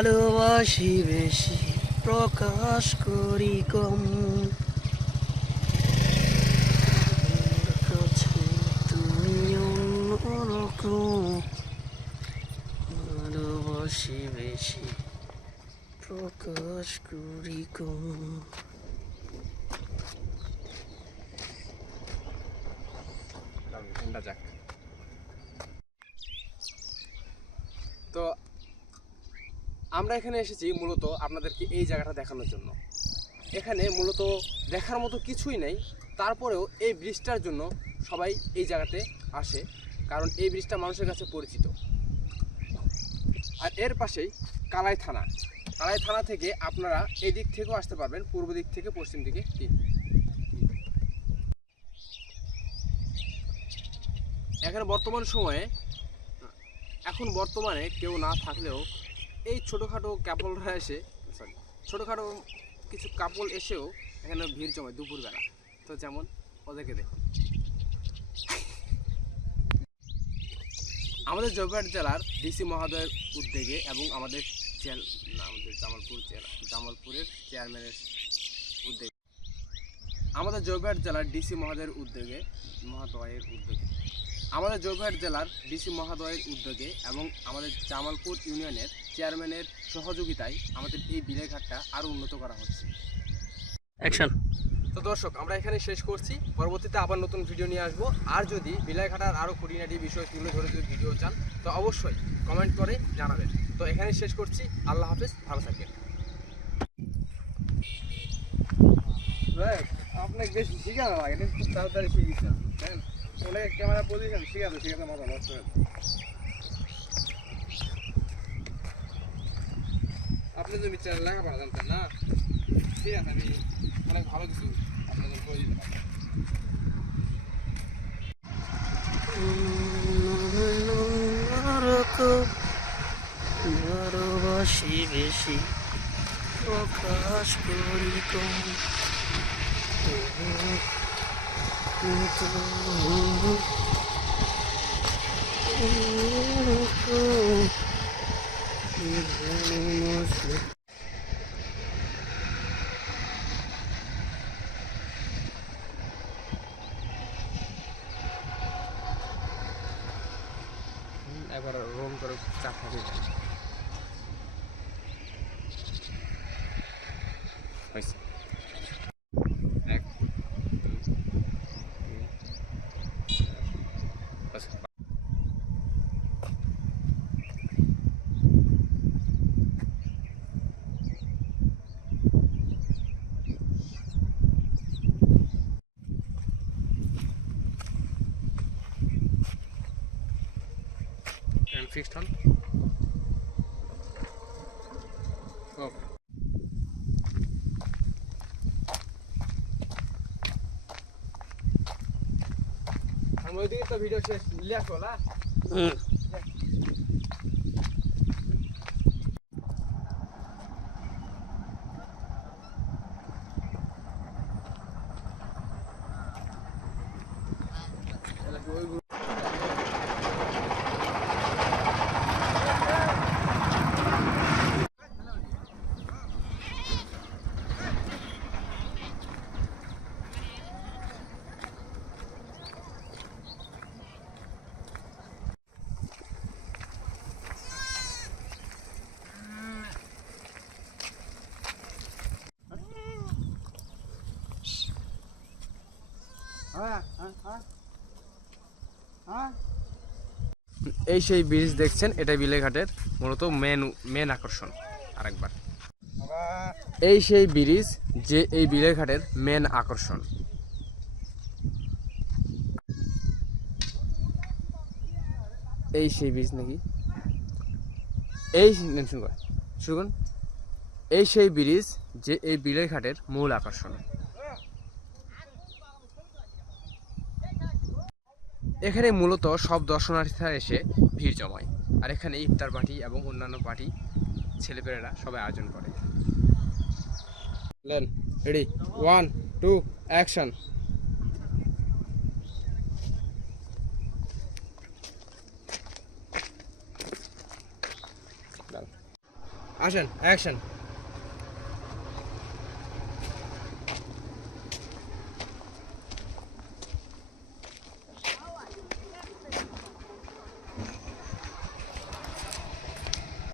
ভালোবাসি বেশি প্রকাশ করি কম, কাছে তুমি অন্যরকম। ভালোবাসি বেশি প্রকাশ করি কম। তো আমরা এখানে এসেছি মূলত আপনাদেরকে এই জায়গাটা দেখানোর জন্য। এখানে মূলত দেখার মতো কিছুই নেই, তারপরেও এই ব্রিজটার জন্য সবাই এই জায়গাতে আসে, কারণ এই ব্রিজটা মানুষের কাছে পরিচিত। আর এর পাশেই কালাই থানা। কালাই থানা থেকে আপনারা এই দিক থেকেও আসতে পারবেন, পূর্ব দিক থেকে পশ্চিম দিকে। এখানে বর্তমানে কেউ না থাকলেও এই ছোটোখাটো কাপলরা এসে ছোটোখাটো কিছু কাপল এসেও এখানে ভিড় জমায় দুপুরবেলা। তো যেমন ওদেরকে দেখুন। আমাদের জয়পুরহাট জেলার ডিসি মহোদয়ের উদ্যোগে এবং আমাদের জামালপুরের চেয়ারম্যানের উদ্যোগে, আমাদের জয়পুরহাট জেলার ডিসি মহোদয়ের উদ্যোগে এবং আমাদের জামালপুর ইউনিয়নের চেয়ারম্যানের সহযোগিতায় আমাদের এই বিলেঘাটটা আরও উন্নত করা হচ্ছে। অ্যাকশন। তো দর্শক, আমরা এখানে শেষ করছি, পরবর্তীতে আবার নতুন ভিডিও নিয়ে আসবো। আর যদি বিলাইঘাটার আরও খুঁটিনাটি বিষয় তুলে ধরে যদি ভিডিও চান তো অবশ্যই কমেন্ট করে জানাবেন। তো এখানে শেষ করছি, আল্লাহ হাফেজ, ভালো থাকবেন। আপনাকে বেশি শিখানো লাগে, খুব তাড়াতাড়ি শিখেছেন, অনেক ক্যামেরা পজিশন শিখাতে মাথা নষ্ট হয়ে। আপনি যদি লেখাপড়া জানতেন না, ঠিক আছে, আমি অনেক ভালো কিছু আপনাদের করে দিতে পারি। ভালোবাসি বেশি প্রকাশ করি কম। একবার রোম করে চা খাবি হয়েছে। এক fixed on. Oh. हम लोग देखिए तो वीडियो से लेफ्ट वाला। এই সেই ব্রিজ দেখছেন, এটা বিলেঘাটের মূলত মেন আকর্ষণ। আরেকবার, এই সেই ব্রিজ যে এই বিলেঘাটের মেন আকর্ষণ। এই সেই ব্রিজ নাকি, এই শুনুন, এই সেই ব্রিজ যে এই বিলেঘাটের মূল আকর্ষণ। এখানে মূলত সব দর্শনার্থীরা এসে ভিড় জমায়, আর এখানে ইফতার পার্টি এবং অন্যান্য পার্টি ছেলেপেলেরা সবাই আয়োজন করে। Ready, 1 2 action. আসেন, অ্যাকশন।